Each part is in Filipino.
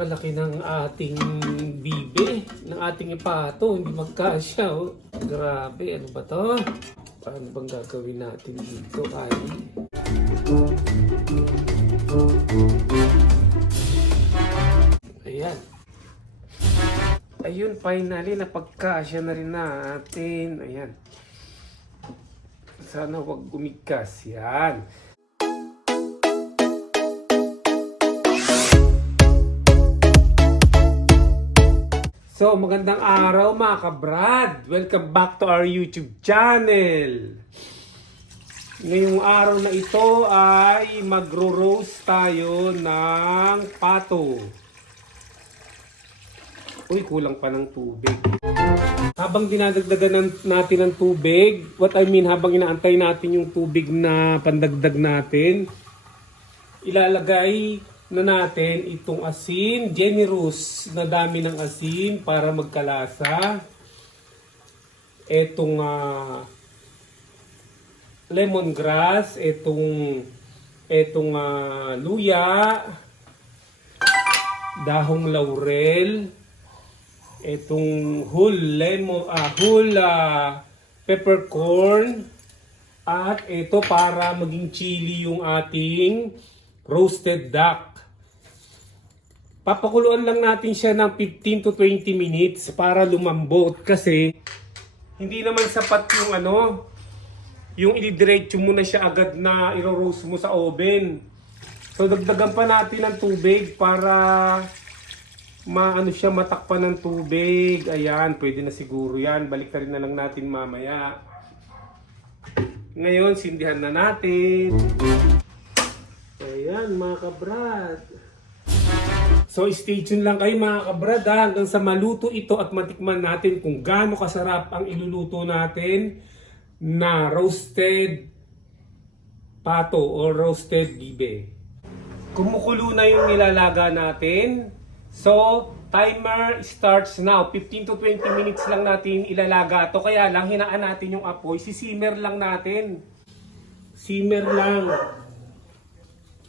Napakalaki ng ating bibe, ng ating ipato. Hindi magkasya, oh. Grabe, ano ba to? Paano bang gagawin natin dito, ay? Ayan. Ayun, finally, napagkasya na rin natin. Ayan. Sana wag umigkas. Yan. So, magandang araw mga kabrad! Welcome back to our YouTube channel! Ngayong araw na ito ay magro-roast tayo ng pato. Uy, kulang pa ng tubig. Habang dinadagdagan natin ng tubig, habang inaantay natin yung tubig na pandagdag natin, ilalagay na natin itong asin, generous na dami ng asin para magkalasa. Etong lemongrass, etong luya, dahong laurel, etong whole peppercorn, at ito para maging chili yung ating roasted duck. Papakuluan lang natin siya ng 15 to 20 minutes para lumambot kasi hindi naman sapat yung inidiretso mo na siya agad na iro-roast mo sa oven. So dagdagan pa natin ng tubig para matakpan ng tubig. Ayan, pwede na siguro yan. Balik na lang natin mamaya. Ngayon, sindihan na natin. Ayan, mga kabrad. So, stay tuned lang kayo mga kabrad hanggang sa maluto ito at matikman natin kung gaano kasarap ang iluluto natin na roasted pato o roasted bibe. Kumukulo na yung nilalaga natin. So, timer starts now. 15 to 20 minutes lang natin ilalaga ito. Kaya lang, hinaan natin yung apoy. Sisimmer lang natin. Simmer lang.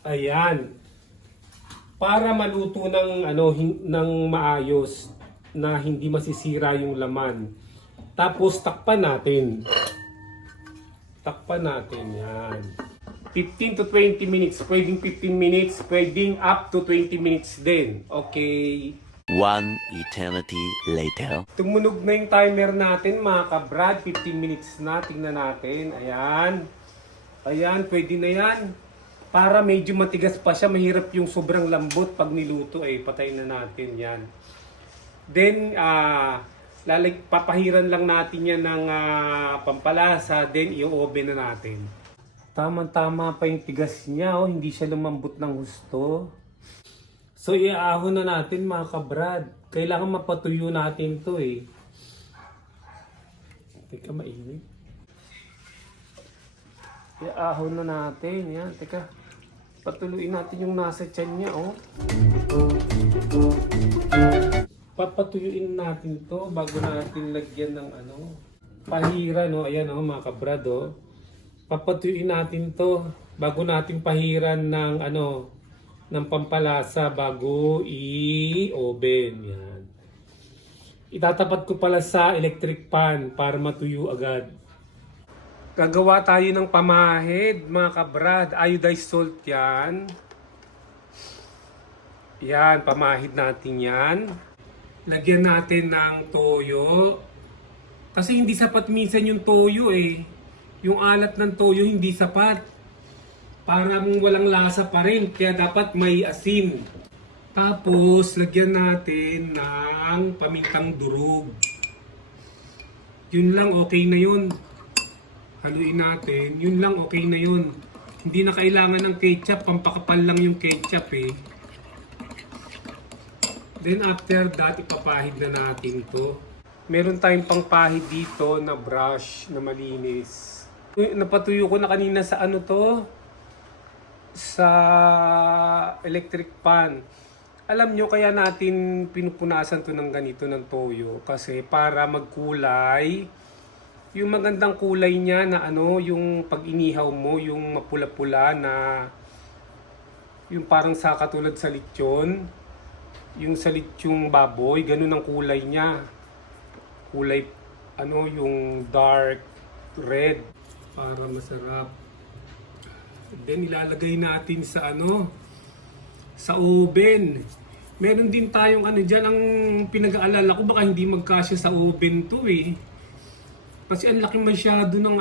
Ayan. Para maluto ng maayos na hindi masisira yung laman. Tapos takpan natin. Takpan natin yan. 15 to 20 minutes. Pwedeng 15 minutes. Pwedeng up to 20 minutes din. Okay. One eternity later. Tumunog na yung timer natin mga kabrad. 15 minutes na. Tingnan natin. Ayan. Ayan. Pwede na yan. Para medyo matigas pa siya, mahirap yung sobrang lambot pag niluto, patayin na natin yan. Then, papahiran lang natin yan ng pampalasa, then i-oven na natin. Tama-tama pa yung tigas niya, hindi siya lumambot ng husto. So, iaahon na natin mga kabrad. Kailangan mapatuyo natin to Teka, mainit. Iaahon na natin, yan, teka. Patuloyin natin yung nasa tiyan niya, Papatuyuin natin to bago natin lagyan ng pahira, Ayan, mga kabrad, Papatuyuin natin to bago natin pahiran ng ng pampalasa bago i-oven, yan. Itatapat ko pala sa electric pan para matuyo agad. Gagawa tayo ng pamahid, mga kabrad. Iodized salt yan. Yan, pamahid natin yan. Lagyan natin ng toyo. Kasi hindi sapat minsan yung toyo Yung alat ng toyo hindi sapat. Parang walang lasa pa rin. Kaya dapat may asin. Tapos, lagyan natin ng pamintang durog. Yun lang, okay na yun. Haluin natin. Yun lang, okay na yun. Hindi na kailangan ng ketchup. Pampakapal lang yung ketchup Then after that, ipapahid na natin to. Meron tayong pangpahid dito na brush na malinis. Napatuyo ko na kanina sa sa electric pan. Alam nyo, kaya natin pinupunasan to ng ganito ng toyo. Kasi para magkulay, yung magandang kulay niya na yung pag inihaw mo, yung mapula-pula na yung parang sa katulad sa lechon. Yung salit yung baboy, ganun ang kulay niya. Kulay, yung dark red para masarap. Then ilalagay natin sa sa oven. Meron din tayong diyan, ang pinag-aalala ko baka hindi magkasya sa oven to eh. Kasi ang laki masyado ng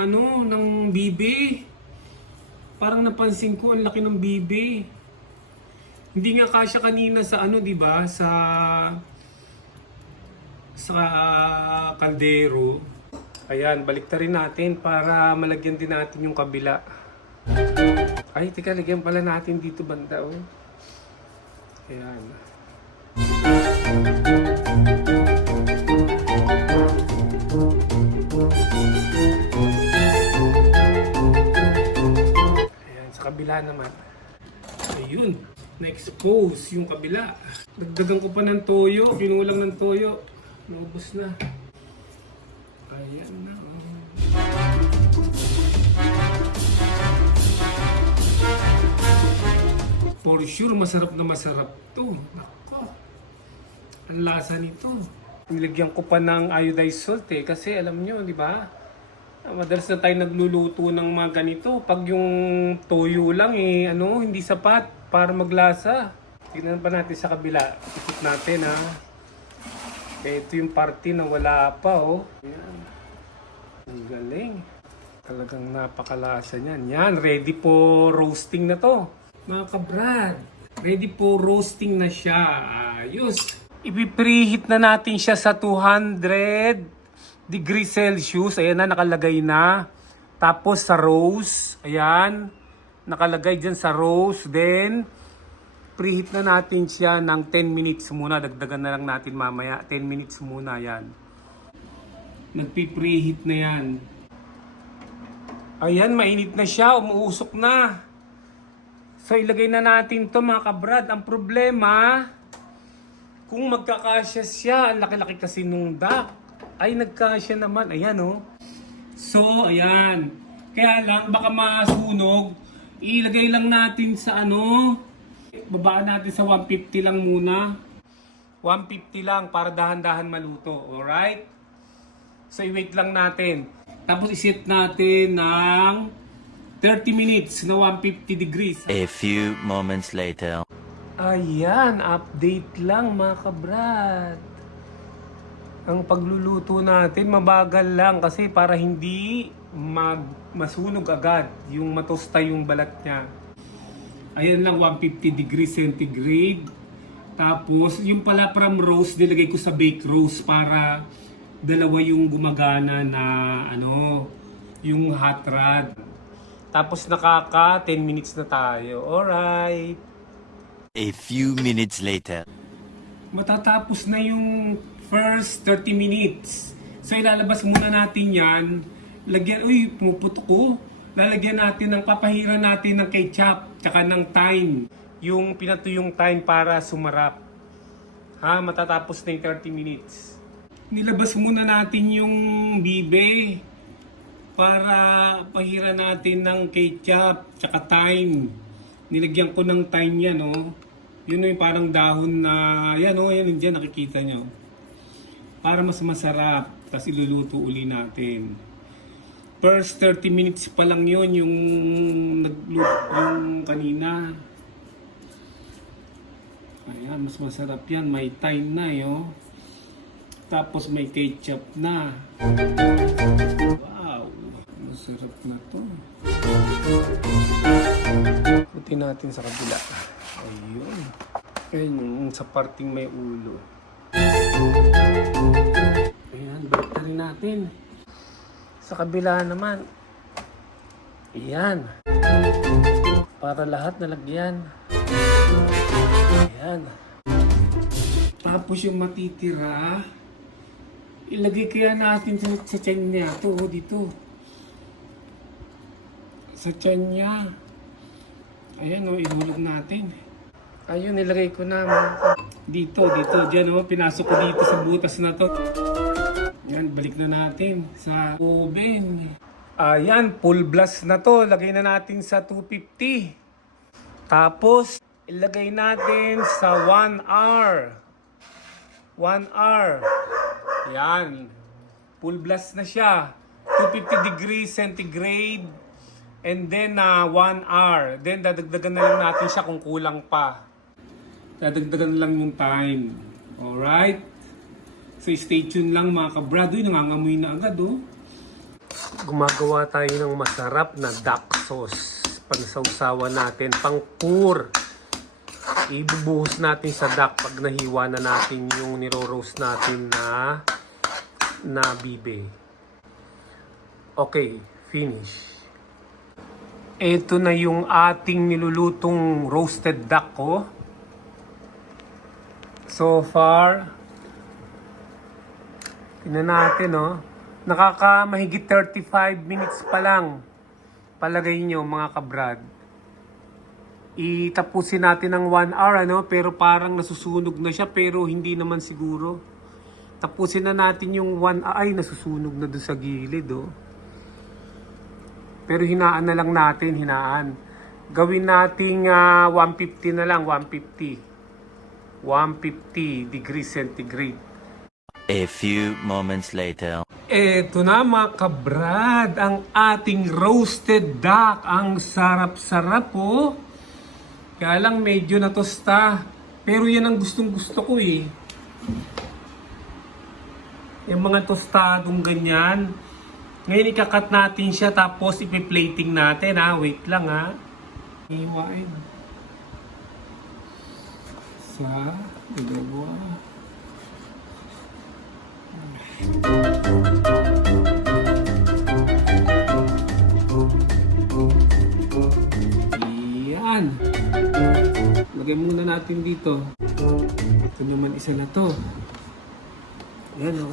ng bibe. Parang napansin ko ang laki ng bibe. Hindi nga kasya kanina sa di ba? Sa kaldero. Ayan, baliktarin natin para malagyan din natin yung kabila. Ay, teka, lagyan pala natin dito banda, oh. Ayan. Ayan, sa kabila naman. Ayun, na-expose yung kabila. Dagdagan ko pa ng toyo, kinulang ng toyo. Naubos na. Ayan na, oh. For sure, masarap na masarap to. Nako. Ang lasa nito. Nilagyan ko pa ng iodized salt kasi alam nyo, di ba? Madalas na tayo nagluluto ng mga ganito. Pag yung toyo lang hindi sapat para maglasa. Tingnan pa natin sa kabila. Ikot natin Ito yung parte na wala pa Ayan. Ang galing. Talagang napakalasa niyan. Yan, ready for roasting na to. Mga kabrad, ready for roasting na siya. Ayos. Ipipreheat na natin siya sa 200 degrees Celsius. Ayan na, nakalagay na. Tapos sa roast, ayan, nakalagay dyan sa roast. Then, preheat na natin siya ng 10 minutes muna. Dagdagan na lang natin mamaya. 10 minutes muna, yan. Nagpipreheat na yan. Ayan, mainit na siya. Umuusok na. So, ilagay na natin to mga kabrad. Ang problema, kung magkakasya siya, ang laki-laki kasi nung duck. Ay, nagkasya naman. Ayan, So, ayan. Kaya lang, baka masunog. Ilagay lang natin sa babaan natin sa 150 lang muna. 150 lang para dahan-dahan maluto. Alright? So, i-wait lang natin. Tapos, iset natin ng 30 minutes na 150 degrees. A few moments later. Ayan, update lang mga kabrad. Ang pagluluto natin, mabagal lang kasi para hindi masunog agad yung matosta yung balat niya. Ayan lang, 150 degrees centigrade. Tapos, yung pala from roast, nilagay ko sa bake roast para dalawa yung gumagana na yung hot rod. Tapos nakaka 10 minutes na tayo. Alright. A few minutes later. Matatapos na yung first 30 minutes. So ilalabas muna natin yan. Pumuputok ko. Lalagyan natin papahira natin ng ketchup tsaka ng thyme. Yung pinatuyong thyme para sumarap. Matatapos na yung 30 minutes. Nilabas muna natin yung bibe para pahira natin ng ketchup tsaka thyme. Nilagyan ko ng thyme yan, Yun yung parang dahon na, yan dyan nakikita nyo. Para mas masarap, tapos iluluto uli natin. First 30 minutes pa lang yun yung kanina. Ayan, mas masarap yan. May thyme na, Tapos may ketchup na. Wow! Masarap na to. Putin natin sa kabila. Ayun. Ayun yung sa parting may ulo. Ayan, balik na rin natin. Sa kabila naman. Ayan. Para lahat nalagyan. Ayan. Tapos yung matitira, ilagay kaya natin sa tiyan niya. Ito, dito. Sa tiyan niya. Ayan, ihulog natin. Ayun, nilagay ko na. Dito, dyan, pinasok ko dito sa butas na to. Ayan, balik na natin sa oven. Ayan, full blast na to. Lagay na natin sa 250. Tapos, Ilagay natin sa 1 hour. 1 hour. Yan. Full blast na siya. 250 degrees centigrade. And then 1 hour. Then dadagdagan na lang natin siya kung kulang pa. Dadagdagan lang yung time. Alright? So stay tuned lang mga kabrad. Uy, nangangamoy na agad oh. Gumagawa tayo ng masarap na duck sauce. Pansawsawan natin. Pang-pour. Ibubuhos natin sa duck pag nahiwa na natin yung niro-roast natin na bibe. Okay, finish. Ito na yung ating nilulutong roasted duck ko. So far, tingnan natin oh. Nakakamahigit 35 minutes pa lang. Palagay nyo mga kabrad. Itapusin natin ng 1 hour ano, pero parang nasusunog na siya pero hindi naman siguro. Tapusin na natin yung 1 hour. Ay, nasusunog na doon sa gilid oh. Pero hinaan na lang natin, hinaan. Gawin nating 150 na lang, 150. 150 degrees centigrade. A few moments later. Eto na mga kabrad, ang ating roasted duck. Ang sarap-sarap oh. Kaya lang medyo natosta. Pero yan ang gustong-gusto ko eh. Yung mga tostadong ganyan. Ngayon ikakat natin siya tapos ipi-plating natin ha. Wait lang ha. Iwain. Isa, dalawa. Yan. Lagay muna natin dito. Ito naman isa na to. Yan o.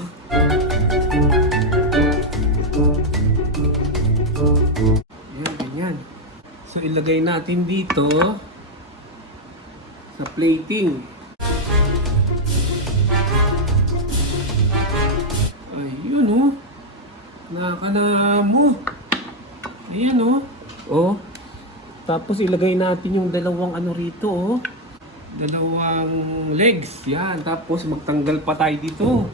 Yan, ganyan. So ilagay natin dito sa plating. Ayun o. Nakakanamo. Ayan o. Oh. Tapos ilagay natin yung dalawang ano rito oh. Dalawang legs. Yan. Tapos magtanggal pa tayo dito.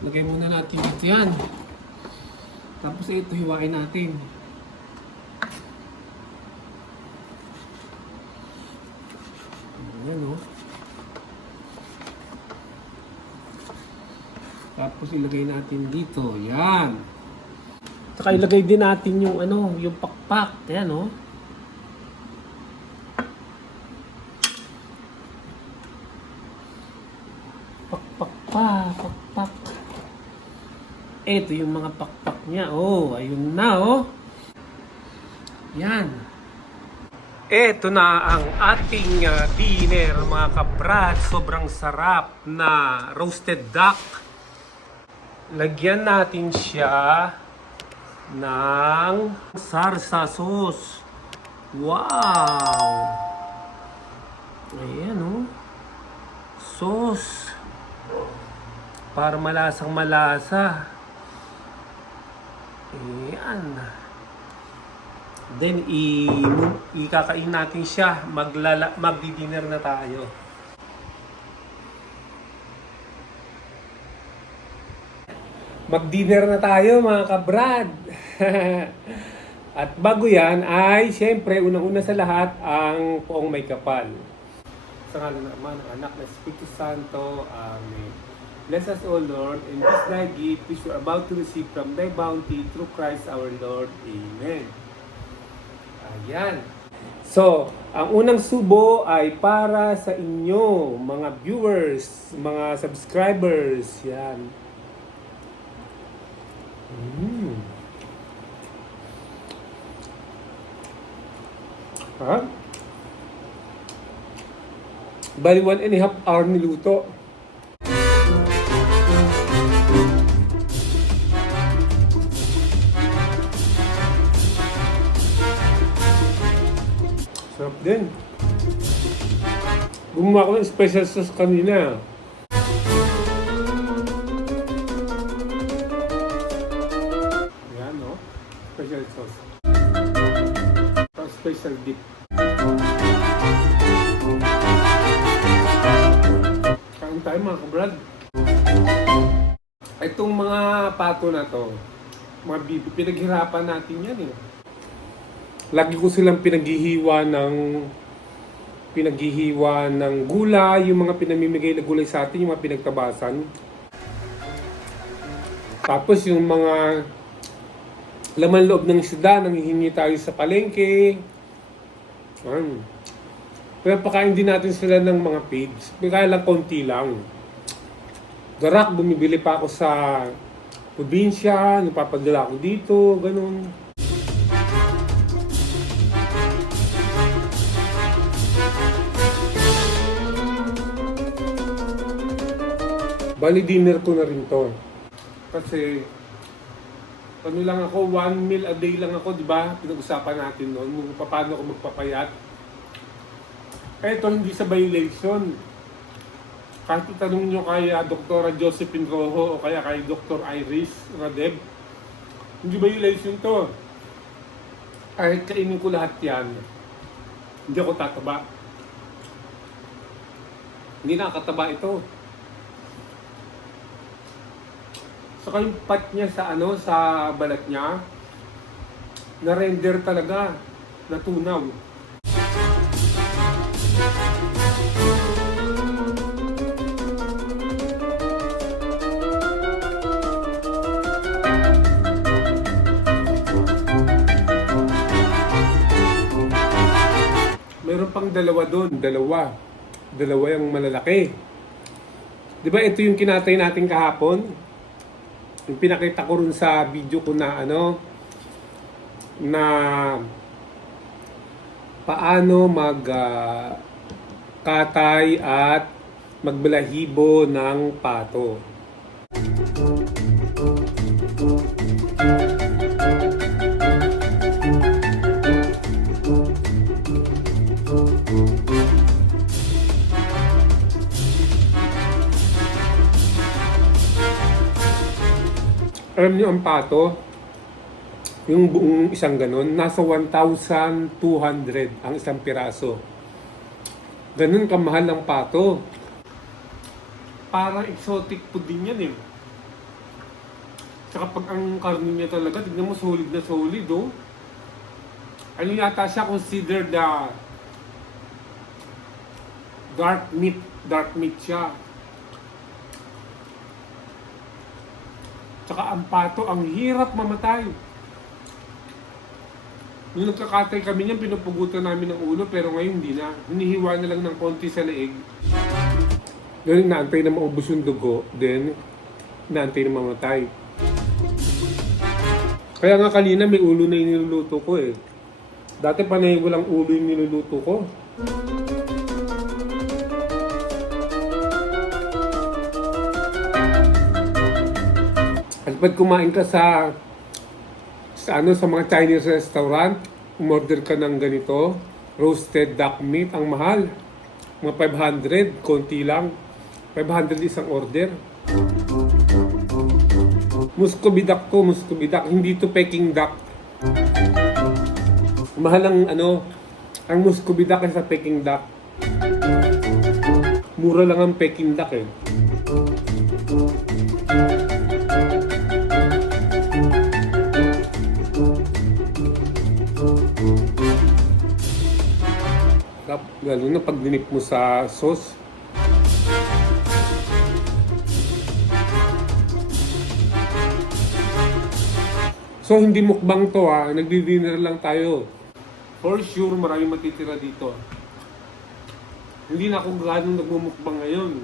Lagay muna natin dito yan. Tapos ito hiwain natin. Ayan oh. Tapos ilagay natin dito. Yan. Saka ilagay din natin yung ano, yung pakpak. Ayan oh. Pakpak pa, pakpak. Ito yung mga pakpak niya. Oh, ayun na oh. Yan. Ito na ang ating dinner mga kabrad. Sobrang sarap na roasted duck. Lagyan natin siya ng sarsa sauce. Wow! Ayan oh. Sauce. Para malasang malasa. Ayan. Then, ikakain natin siya. Magdi-dinner na tayo. Mag-dinner na tayo mga kabrad. At bago yan ay siyempre unang-una sa lahat ang poong may kapal. Sa ngalan ng Ama, ng Anak, ng Espiritu Santo. Amen. Bless us, O Lord, and this thy gift which we are about to receive from thy bounty through Christ our Lord. Amen. Ayan. So, ang unang subo ay para sa inyo, mga viewers, mga subscribers. Yan. Ha? Bali 1.5 hour niluto. Sarap din. Gumawa ko ng special sauce kanina. Yan, no? Special sauce. special dip. Kain tayo mga kabrad. Itong mga pato na to, mga bibi, pinaghirapan natin yan eh. Lagi ko silang pinaghihiwa ng gulay, yung mga pinamimigay na gulay sa atin, yung mga pinagtabasan. Tapos yung mga laman loob ng isda, nanghihingi tayo sa palengke. Pero pakain din natin sila ng mga feeds. Kaya lang konti lang. Garak, bumibili pa ako sa probinsya, napapadala ako dito, ganun. Bali dinner ko na rin to. Kasi ano lang ako, 1 meal a day lang ako, di ba? Pinag-usapan natin noon kung paano ako magpapayat. Ito hindi sa violation. Kahit itanong nyo kay Dr. Josephine Rojo o kaya kay Dr. Iris Radeb, hindi violation to. Kahit kainin ko lahat yan, hindi ako tataba. Hindi nakakataba ito. Saka yung fat niya sa sa balat niya, na-render talaga, natunaw. Meron pang dalawa doon, dalawa yung malalaki. Di ba ito yung kinatay natin kahapon? Yung pinakita ko rin sa video ko na na paano katay at magbalahibo ng pato. Alam niyo ang pato, yung buong isang ganon, nasa 1,200 ang isang piraso. Ganun kamahal ang pato. Parang exotic food din yan eh. Tsaka pag ang karne niya talaga, tignan mo solid na solid oh. Ano yata siya considered dark meat siya. Tsaka ang pato, ang hirap mamatay. Nung nagkakatay kami niyan, pinupugutan namin ng ulo, pero ngayon hindi na. Hinihiwa na lang ng konti sa leeg. Then, naantay na maubos yung dugo, then, naantay na mamatay. Kaya nga kanina may ulo na yung niluluto ko eh. Dati panay walang ulo yung niluluto ko. Pag kumain ka sa mga Chinese restaurant, umorder ka ng ganito, roasted duck meat, ang mahal. Mga 500, konti lang. 500 isang order. Muscovy duck to, Muscovy duck. Hindi to Peking duck. Mahal ang Muscovy duck sa Peking duck. Mura lang ang Peking duck eh. Lalo na pag dinip mo sa sauce. So hindi mukbang to nagdi-dinner lang tayo. For sure maraming matitira dito. Hindi na ako ganong nagmumukbang ngayon.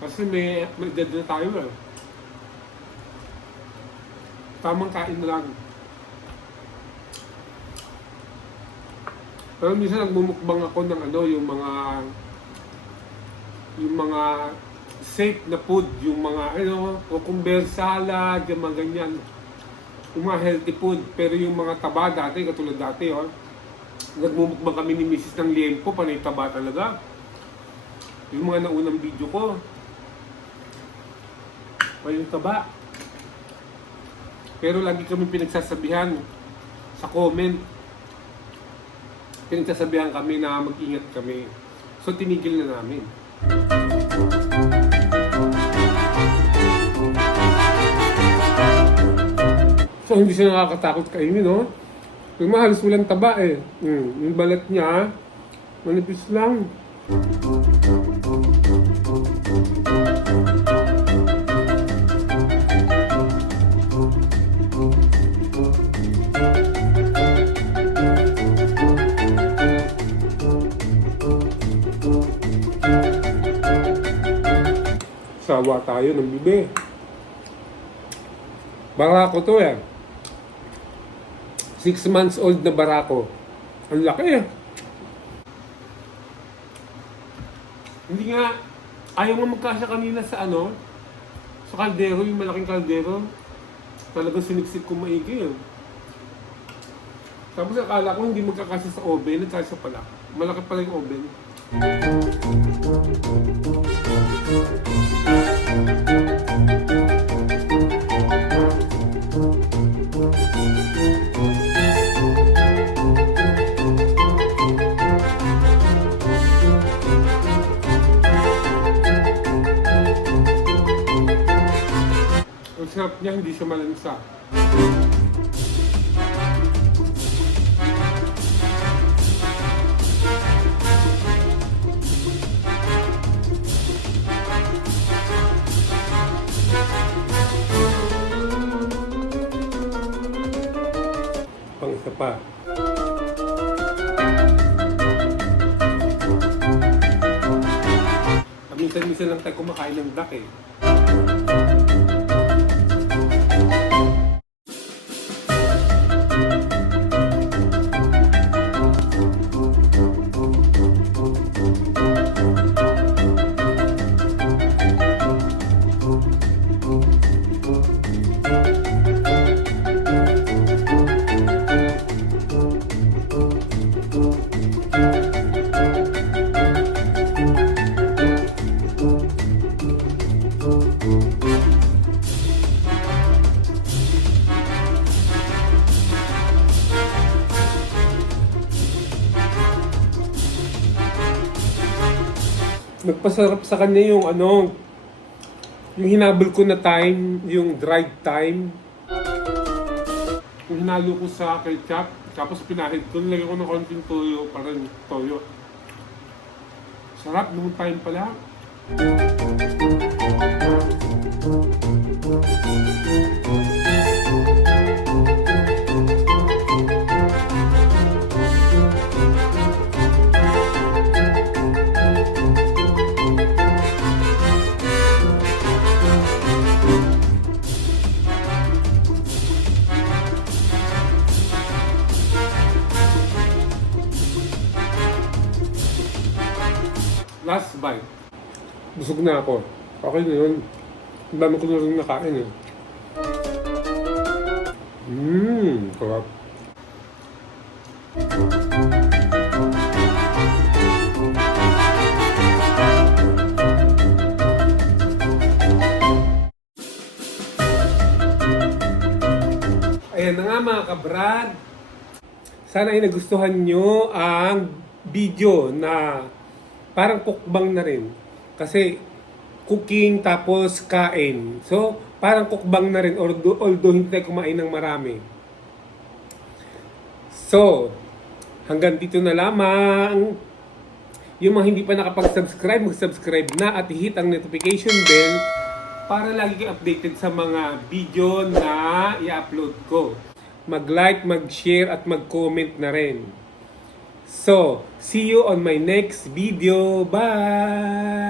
Kasi may edad na tayo eh. Tamang kain na lang. Pero minsan nagmumukbang ako ng yung mga safe na food, yung mga cucumber salad, yung mga ganyan. Yung mga healthy food, pero yung mga taba dati, katulad dati, nagmumukbang kami ni Mrs. ng liempo, panay taba talaga. Yung mga naunang video ko, yung taba. Pero lagi kami pinagsasabihan sa comment, pinagsasabihan kami na mag-ingat kami. So tinigil na namin. So hindi siya nakakatakot kainin, no? Yung halos walang taba eh. Yung balat niya, manipis lang. Sawa tayo ng bibe. Barako to eh. 6 months old na barako. Ang laki eh. Hindi nga, ayaw nga magkasya kanina sa ano, sa kaldero, yung malaking kaldero. Talagang siniksik ko maigi eh. Tapos akala ko hindi magkakasya sa oven, nagkasya pala. Malaki pala yung oven. Ang sarap niya, hindi siya malansa. Pang isa pa. Minsan-minsan lang tayo kumakain ng dak eh. Nagpasarap sa kanya yung ano, yung hinabol ko na time, yung dried time. Yung hinalo ko sa ketchup, tapos pinahid ko, nilagay ko ng konting toyo, parang toyo. Sarap nung time pala. Last bite. Busog na ako. Okay na yun. Ang dami ko na rin nakain eh. Sarap. Ayan na nga mga kabrad. Sana ay nagustuhan nyo ang video na parang cookbang na rin. Kasi cooking tapos kain. So, parang cookbang na rin although hindi tayo kumain ng marami. So, hanggang dito na lamang. Yung mga hindi pa nakapag-subscribe, mag-subscribe na at hit ang notification bell para lagi kayo updated sa mga video na i-upload ko. Mag-like, mag-share at mag-comment na rin. So, see you on my next video. Bye!